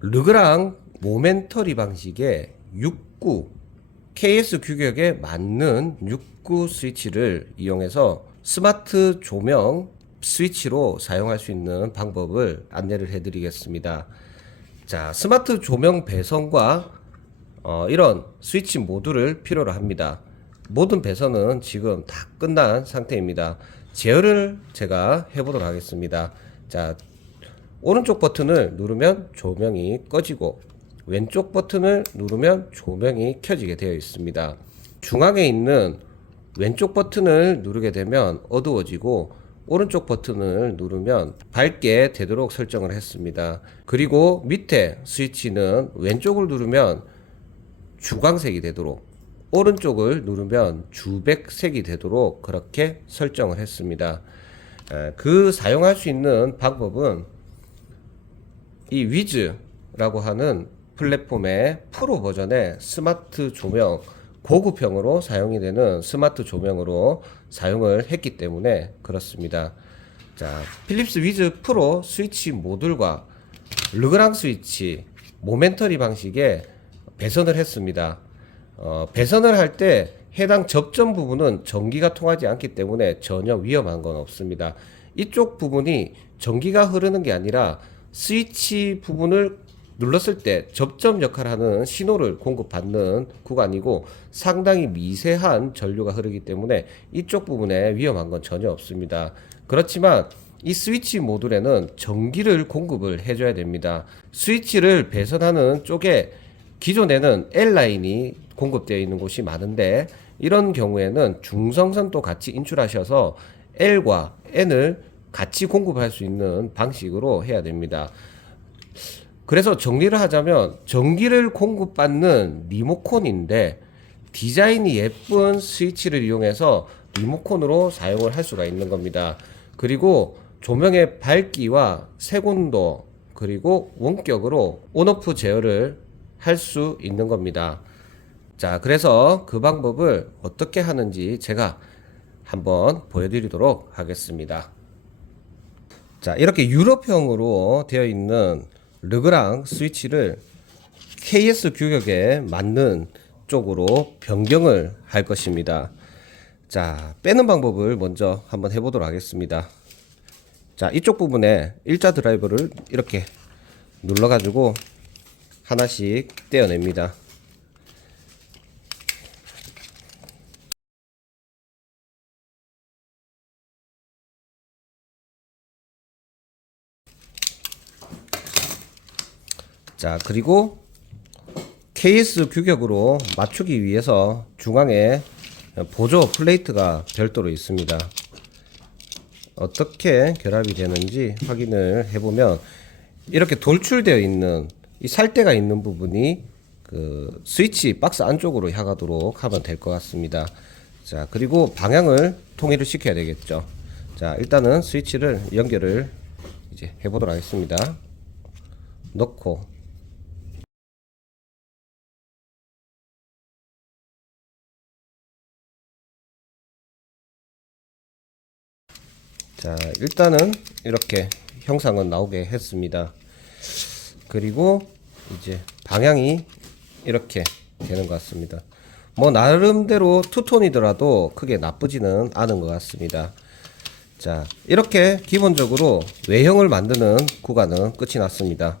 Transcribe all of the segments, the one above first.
르그랑 모멘터리 방식의 6구 KS 규격에 맞는 6구 스위치를 이용해서 스마트 조명 스위치로 사용할 수 있는 방법을 안내를 해 드리겠습니다. 자, 스마트 조명 배선과 이런 스위치 모듈을 필요로 합니다. 모든 배선은 지금 다 끝난 상태입니다. 제어를 제가 해보도록 하겠습니다. 자, 오른쪽 버튼을 누르면 조명이 꺼지고 왼쪽 버튼을 누르면 조명이 켜지게 되어 있습니다. 중앙에 있는 왼쪽 버튼을 누르게 되면 어두워지고 오른쪽 버튼을 누르면 밝게 되도록 설정을 했습니다. 그리고 밑에 스위치는 왼쪽을 누르면 주광색이 되도록 오른쪽을 누르면 주백색이 되도록 그렇게 설정을 했습니다. 그 사용할 수 있는 방법은 이 위즈라고 하는 플랫폼의 프로 버전의 스마트 조명 고급형으로 사용이 되는 스마트 조명으로 사용을 했기 때문에 그렇습니다. 자, 필립스 위즈 프로 스위치 모듈과 르그랑 스위치 모멘터리 방식의 배선을 했습니다. 배선을 할 때 해당 접점 부분은 전기가 통하지 않기 때문에 전혀 위험한 건 없습니다. 이쪽 부분이 전기가 흐르는 게 아니라 스위치 부분을 눌렀을 때 접점 역할을 하는 신호를 공급받는 구간이고 상당히 미세한 전류가 흐르기 때문에 이쪽 부분에 위험한 건 전혀 없습니다. 그렇지만 이 스위치 모듈에는 전기를 공급을 해줘야 됩니다. 스위치를 배선하는 쪽에 기존에는 L라인이 공급되어 있는 곳이 많은데 이런 경우에는 중성선도 같이 인출하셔서 L과 N을 같이 공급할 수 있는 방식으로 해야 됩니다. 그래서 정리를 하자면 전기를 공급받는 리모컨인데 디자인이 예쁜 스위치를 이용해서 리모컨으로 사용을 할 수가 있는 겁니다. 그리고 조명의 밝기와 색온도 그리고 원격으로 온오프 제어를 할 수 있는 겁니다. 자, 그래서 그 방법을 어떻게 하는지 제가 한번 보여드리도록 하겠습니다. 자, 이렇게 유럽형으로 되어 있는 르그랑 스위치를 KS 규격에 맞는 쪽으로 변경을 할 것입니다. 자, 빼는 방법을 먼저 한번 해보도록 하겠습니다. 자, 이쪽 부분에 일자 드라이버를 이렇게 눌러가지고 하나씩 떼어냅니다. 자, 그리고 KS 규격으로 맞추기 위해서 중앙에 보조 플레이트가 별도로 있습니다. 어떻게 결합이 되는지 확인을 해보면 이렇게 돌출되어 있는 이 살대가 있는 부분이 그 스위치 박스 안쪽으로 향하도록 하면 될 것 같습니다. 자, 그리고 방향을 통일을 시켜야 되겠죠. 자, 일단은 스위치를 연결을 이제 해보도록 하겠습니다. 넣고 자, 일단은 이렇게 형상은 나오게 했습니다. 그리고 이제 방향이 이렇게 되는 것 같습니다. 뭐 나름대로 투톤이더라도 크게 나쁘지는 않은 것 같습니다. 자, 이렇게 기본적으로 외형을 만드는 구간은 끝이 났습니다.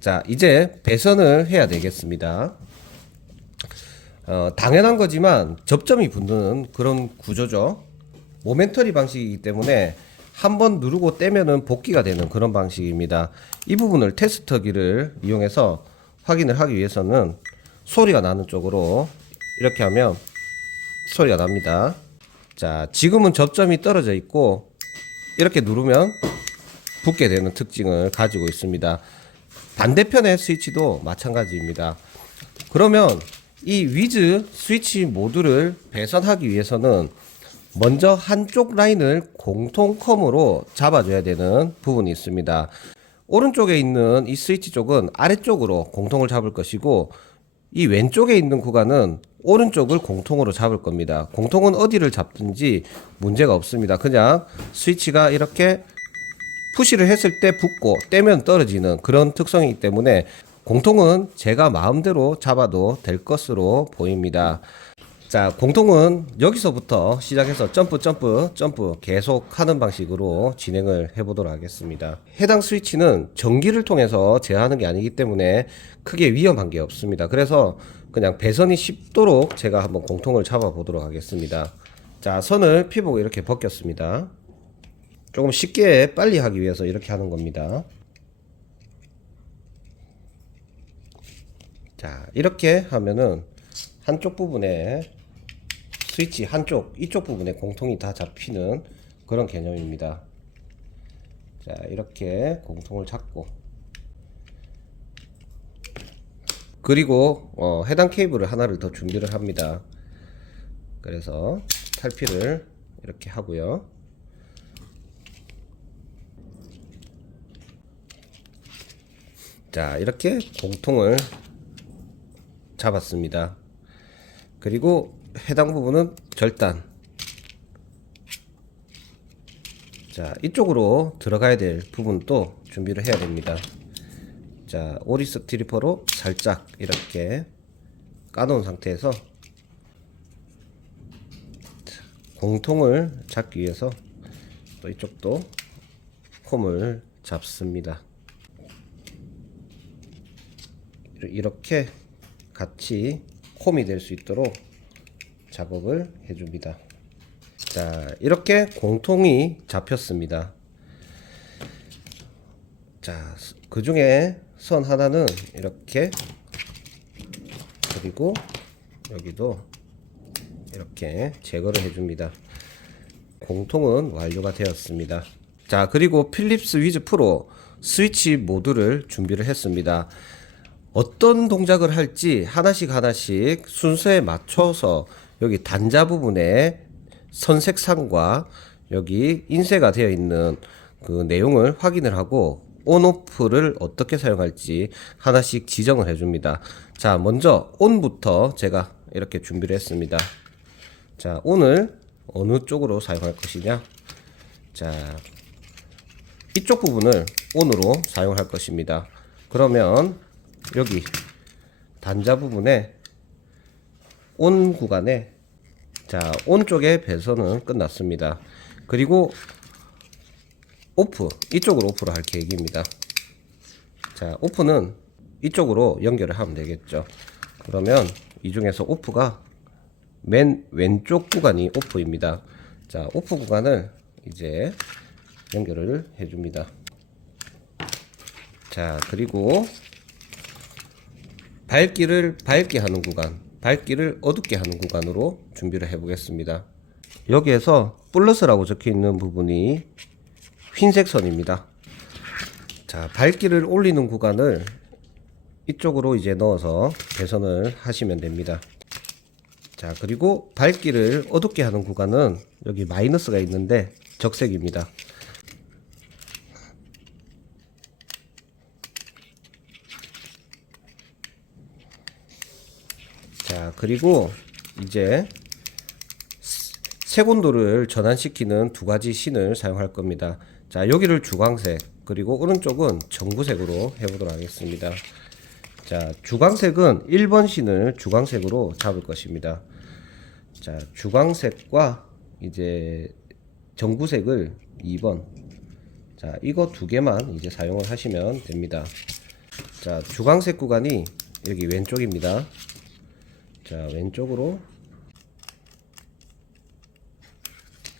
자, 이제 배선을 해야 되겠습니다. 당연한 거지만 접점이 붙는 그런 구조죠. 모멘터리 방식이기 때문에 한번 누르고 떼면은 복귀가 되는 그런 방식입니다. 이 부분을 테스터기를 이용해서 확인을 하기 위해서는 소리가 나는 쪽으로 이렇게 하면 소리가 납니다. 자, 지금은 접점이 떨어져 있고 이렇게 누르면 붙게 되는 특징을 가지고 있습니다. 반대편의 스위치도 마찬가지입니다. 그러면 이 위즈 스위치 모듈을 배선하기 위해서는 먼저 한쪽 라인을 공통컴으로 잡아줘야 되는 부분이 있습니다. 오른쪽에 있는 이 스위치 쪽은 아래쪽으로 공통을 잡을 것이고 이 왼쪽에 있는 구간은 오른쪽을 공통으로 잡을 겁니다. 공통은 어디를 잡든지 문제가 없습니다. 그냥 스위치가 이렇게 푸시를 했을 때 붙고 떼면 떨어지는 그런 특성이기 때문에 공통은 제가 마음대로 잡아도 될 것으로 보입니다. 자, 공통은 여기서부터 시작해서 점프 계속 하는 방식으로 진행을 해보도록 하겠습니다. 해당 스위치는 전기를 통해서 제어하는 게 아니기 때문에 크게 위험한 게 없습니다. 그래서 그냥 배선이 쉽도록 제가 한번 공통을 잡아 보도록 하겠습니다. 자, 선을 피복 이렇게 벗겼습니다. 조금 쉽게 빨리 하기 위해서 이렇게 하는 겁니다. 자, 이렇게 하면은 한쪽 부분에 스위치 한쪽 이쪽 부분에 공통이 다 잡히는 그런 개념입니다. 자, 이렇게 공통을 잡고 그리고 해당 케이블을 하나를 더 준비를 합니다. 그래서 탈피를 이렇게 하고요. 자, 이렇게 공통을 잡았습니다. 그리고 해당 부분은 절단. 자, 이쪽으로 들어가야 될 부분도 준비를 해야 됩니다. 자, 오리 스트리퍼로 살짝 이렇게 까놓은 상태에서 공통을 잡기 위해서 또 이쪽도 콤을 잡습니다. 이렇게 같이 콤이 될 수 있도록 작업을 해줍니다. 자, 이렇게 공통이 잡혔습니다. 자, 그 중에 선 하나는 이렇게, 그리고 여기도 이렇게 제거를 해줍니다. 공통은 완료가 되었습니다. 자, 그리고 필립스 위즈 프로 스위치 모드를 준비를 했습니다. 어떤 동작을 할지 하나씩 순서에 맞춰서 여기 단자 부분에 선색상과 여기 인쇄가 되어 있는 그 내용을 확인을 하고 온오프를 어떻게 사용할지 하나씩 지정을 해줍니다. 자, 먼저 온부터 제가 이렇게 준비를 했습니다. 자, 온을 어느 쪽으로 사용할 것이냐. 자, 이쪽 부분을 온으로 사용할 것입니다. 그러면 여기 단자 부분에 온 구간에, 자, 온 쪽의 배선은 끝났습니다. 그리고 오프, 이쪽으로 오프를 할 계획입니다. 자, 오프는 이쪽으로 연결을 하면 되겠죠. 그러면 이 중에서 오프가 맨 왼쪽 구간이 오프입니다. 자, 오프 구간을 이제 연결을 해줍니다. 자, 그리고 밝기를 밝게 하는 구간, 밝기를 어둡게 하는 구간으로 준비를 해 보겠습니다. 여기에서 플러스라고 적혀 있는 부분이 흰색 선입니다. 자, 밝기를 올리는 구간을 이쪽으로 이제 넣어서 배선을 하시면 됩니다. 자, 그리고 밝기를 어둡게 하는 구간은 여기 마이너스가 있는데 적색입니다. 자, 그리고 이제 색온도를 전환시키는 두 가지 신을 사용할 겁니다. 자, 여기를 주광색, 그리고 오른쪽은 전구색으로 해보도록 하겠습니다. 자, 주광색은 1번 신을 주광색으로 잡을 것입니다. 자, 주광색과 이제 전구색을 2번. 자, 이거 두 개만 이제 사용을 하시면 됩니다. 자, 주광색 구간이 여기 왼쪽입니다. 자, 왼쪽으로,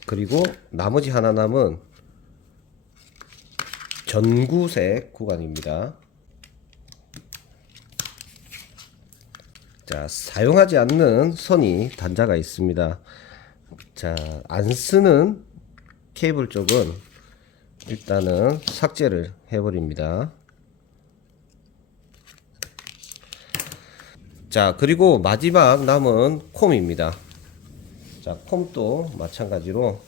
그리고 나머지 하나 남은 전구색 구간입니다. 자, 사용하지 않는 선이 단자가 있습니다. 자, 안 쓰는 케이블 쪽은 일단은 삭제를 해버립니다. 자, 그리고 마지막 남은 콤입니다. 자, 콤도 마찬가지로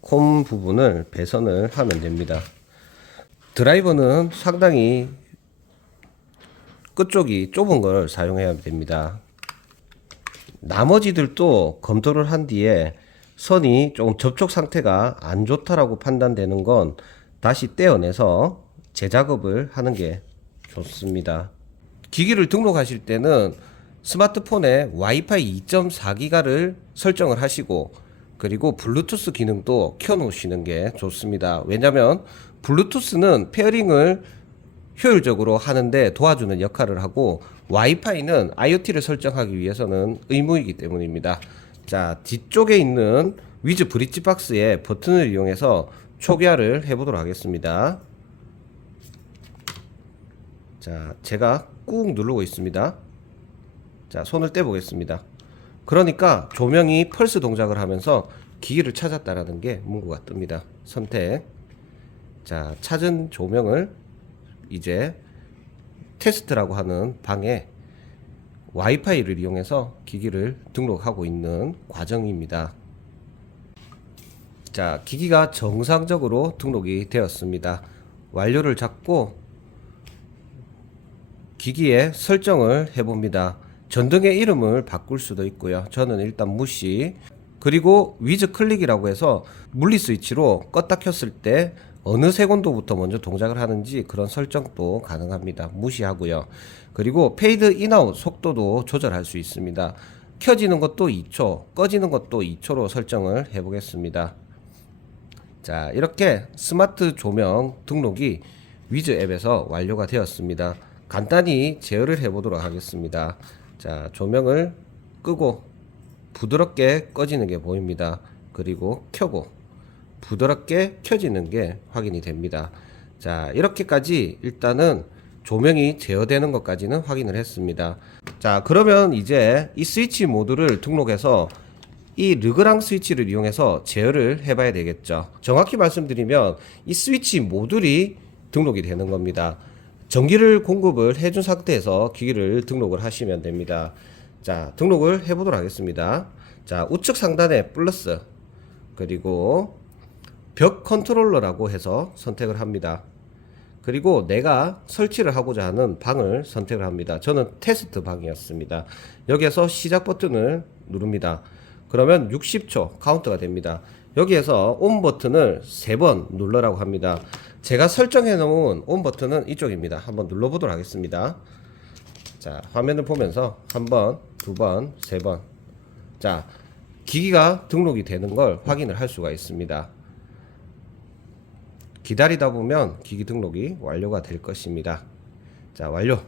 콤 부분을 배선을 하면 됩니다. 드라이버는 상당히 끝쪽이 좁은 걸 사용해야 됩니다. 나머지들도 검토를 한 뒤에 선이 조금 접촉 상태가 안 좋다라고 판단되는 건 다시 떼어내서 재작업을 하는 게 좋습니다. 기기를 등록하실 때는 스마트폰에 와이파이 2.4기가를 설정을 하시고, 그리고 블루투스 기능도 켜 놓으시는 게 좋습니다. 왜냐면 블루투스는 페어링을 효율적으로 하는데 도와주는 역할을 하고, 와이파이는 IoT를 설정하기 위해서는 의무이기 때문입니다. 자, 뒤쪽에 있는 위즈 브릿지 박스의 버튼을 이용해서 초기화를 해보도록 하겠습니다. 자, 제가 꾹 누르고 있습니다. 자, 손을 떼보겠습니다. 그러니까 조명이 펄스 동작을 하면서 기기를 찾았다라는 게 문구가 뜹니다. 선택. 자, 찾은 조명을 이제 테스트라고 하는 방에 와이파이를 이용해서 기기를 등록하고 있는 과정입니다. 자, 기기가 정상적으로 등록이 되었습니다. 완료를 잡고 기기에 설정을 해봅니다. 전등의 이름을 바꿀 수도 있고요. 저는 일단 무시. 그리고 위즈 클릭이라고 해서 물리 스위치로 껐다 켰을 때 어느 세곤도부터 먼저 동작을 하는지 그런 설정도 가능합니다. 무시하고요. 그리고 페이드 인아웃 속도도 조절할 수 있습니다. 켜지는 것도 2초, 꺼지는 것도 2초로 설정을 해 보겠습니다. 자, 이렇게 스마트 조명 등록이 위즈 앱에서 완료가 되었습니다. 간단히 제어를 해 보도록 하겠습니다. 자, 조명을 끄고 부드럽게 꺼지는 게 보입니다. 그리고 켜고 부드럽게 켜지는 게 확인이 됩니다. 자, 이렇게까지 일단은 조명이 제어되는 것까지는 확인을 했습니다. 자, 그러면 이제 이 스위치 모드를 등록해서 이 르그랑 스위치를 이용해서 제어를 해봐야 되겠죠. 정확히 말씀드리면 이 스위치 모듈이 등록이 되는 겁니다. 전기를 공급을 해준 상태에서 기기를 등록을 하시면 됩니다. 자, 등록을 해보도록 하겠습니다. 자, 우측 상단에 플러스, 그리고 벽 컨트롤러라고 해서 선택을 합니다. 그리고 내가 설치를 하고자 하는 방을 선택을 합니다. 저는 테스트 방이었습니다. 여기에서 시작 버튼을 누릅니다. 그러면 60초 카운트가 됩니다. 여기에서 온 버튼을 3번 눌러라고 합니다. 제가 설정해 놓은 온 버튼은 이쪽입니다. 한번 눌러 보도록 하겠습니다. 자, 화면을 보면서 1번, 2번, 3번. 자, 기기가 등록이 되는 걸 확인을 할 수가 있습니다. 기다리다 보면 기기 등록이 완료가 될 것입니다. 자, 완료.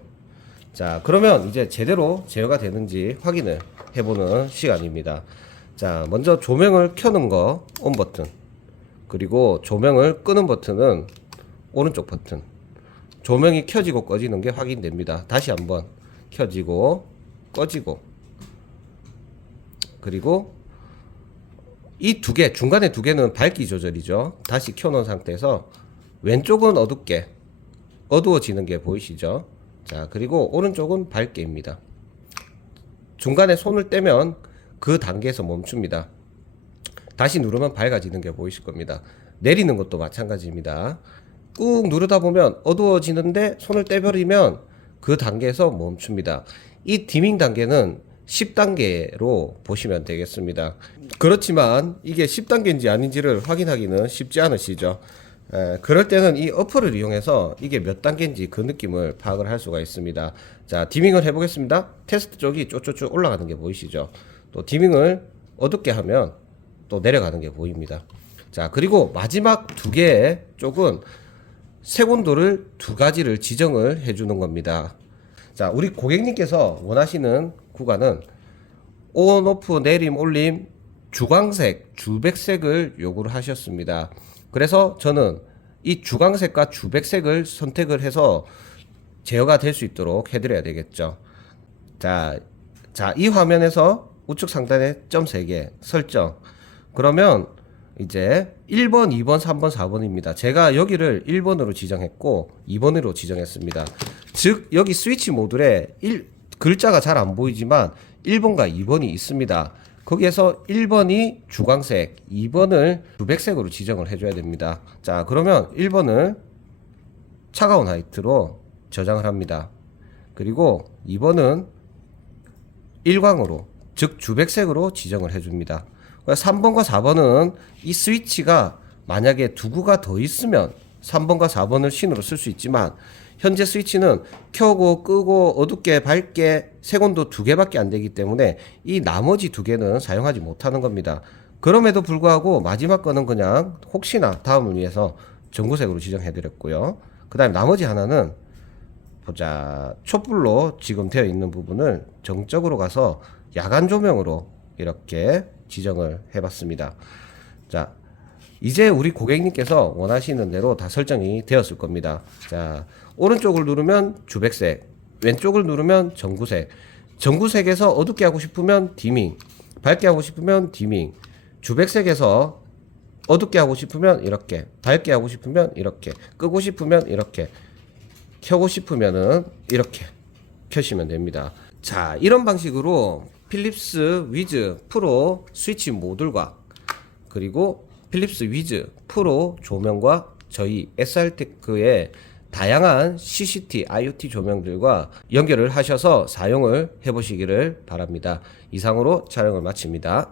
자, 그러면 이제 제대로 제어가 되는지 확인을 해보는 시간입니다. 자, 먼저 조명을 켜는 거 온 버튼, 그리고 조명을 끄는 버튼은 오른쪽 버튼. 조명이 켜지고 꺼지는 게 확인됩니다. 다시 한번 켜지고 꺼지고, 그리고 이 두 개, 중간에 두 개는 밝기 조절이죠. 다시 켜놓은 상태에서 왼쪽은 어둡게, 어두워지는 게 보이시죠? 자, 그리고 오른쪽은 밝게입니다. 중간에 손을 떼면 그 단계에서 멈춥니다. 다시 누르면 밝아지는 게 보이실 겁니다. 내리는 것도 마찬가지입니다. 꾹 누르다 보면 어두워지는데 손을 떼버리면 그 단계에서 멈춥니다. 이 디밍 단계는 10단계로 보시면 되겠습니다. 그렇지만 이게 10단계인지 아닌지를 확인하기는 쉽지 않으시죠. 그럴 때는 이 어플을 이용해서 이게 몇 단계인지 그 느낌을 파악을 할 수가 있습니다. 자, 디밍을 해보겠습니다. 테스트 쪽이 쭉쭉쭉 올라가는 게 보이시죠. 또 디밍을 어둡게 하면 또 내려가는 게 보입니다. 자, 그리고 마지막 두 개의 쪽은 색온도를 두 가지를 지정을 해주는 겁니다. 자, 우리 고객님께서 원하시는 구간은 온, 오프, 내림, 올림, 주광색, 주백색을 요구를 하셨습니다. 그래서 저는 이 주광색과 주백색을 선택을 해서 제어가 될 수 있도록 해드려야 되겠죠. 자, 이 화면에서 우측 상단에 점 3개 설정. 그러면 이제 1번, 2번, 3번, 4번입니다. 제가 여기를 1번으로 지정했고 2번으로 지정했습니다. 즉 여기 스위치 모듈에 글자가 잘 안 보이지만 1번과 2번이 있습니다. 거기에서 1번이 주광색, 2번을 주백색으로 지정을 해줘야 됩니다. 자, 그러면 1번을 차가운 화이트로 저장을 합니다. 그리고 2번은 일광으로, 즉 주백색으로 지정을 해줍니다. 3번과 4번은 이 스위치가 만약에 두 구가 더 있으면 3번과 4번을 신호로 쓸 수 있지만, 현재 스위치는 켜고 끄고 어둡게 밝게 색온도 2개밖에 안 되기 때문에 이 나머지 2개는 사용하지 못하는 겁니다. 그럼에도 불구하고 마지막 거는 그냥 혹시나 다음을 위해서 전구색으로 지정해 드렸고요. 그 다음에 나머지 하나는 보자, 촛불로 지금 되어 있는 부분을 정적으로 가서 야간 조명으로 이렇게 지정을 해 봤습니다. 자, 이제 우리 고객님께서 원하시는 대로 다 설정이 되었을 겁니다. 자, 오른쪽을 누르면 주백색, 왼쪽을 누르면 전구색, 전구색에서 어둡게 하고 싶으면 디밍, 밝게 하고 싶으면 디밍, 주백색에서 어둡게 하고 싶으면 이렇게, 밝게 하고 싶으면 이렇게, 끄고 싶으면 이렇게, 켜고 싶으면은 이렇게 켜시면 됩니다. 자, 이런 방식으로 필립스 위즈 프로 스위치 모듈과 그리고 필립스 위즈 프로 조명과 저희 SR테크의 다양한 CCT, IoT 조명들과 연결을 하셔서 사용을 해보시기를 바랍니다. 이상으로 촬영을 마칩니다.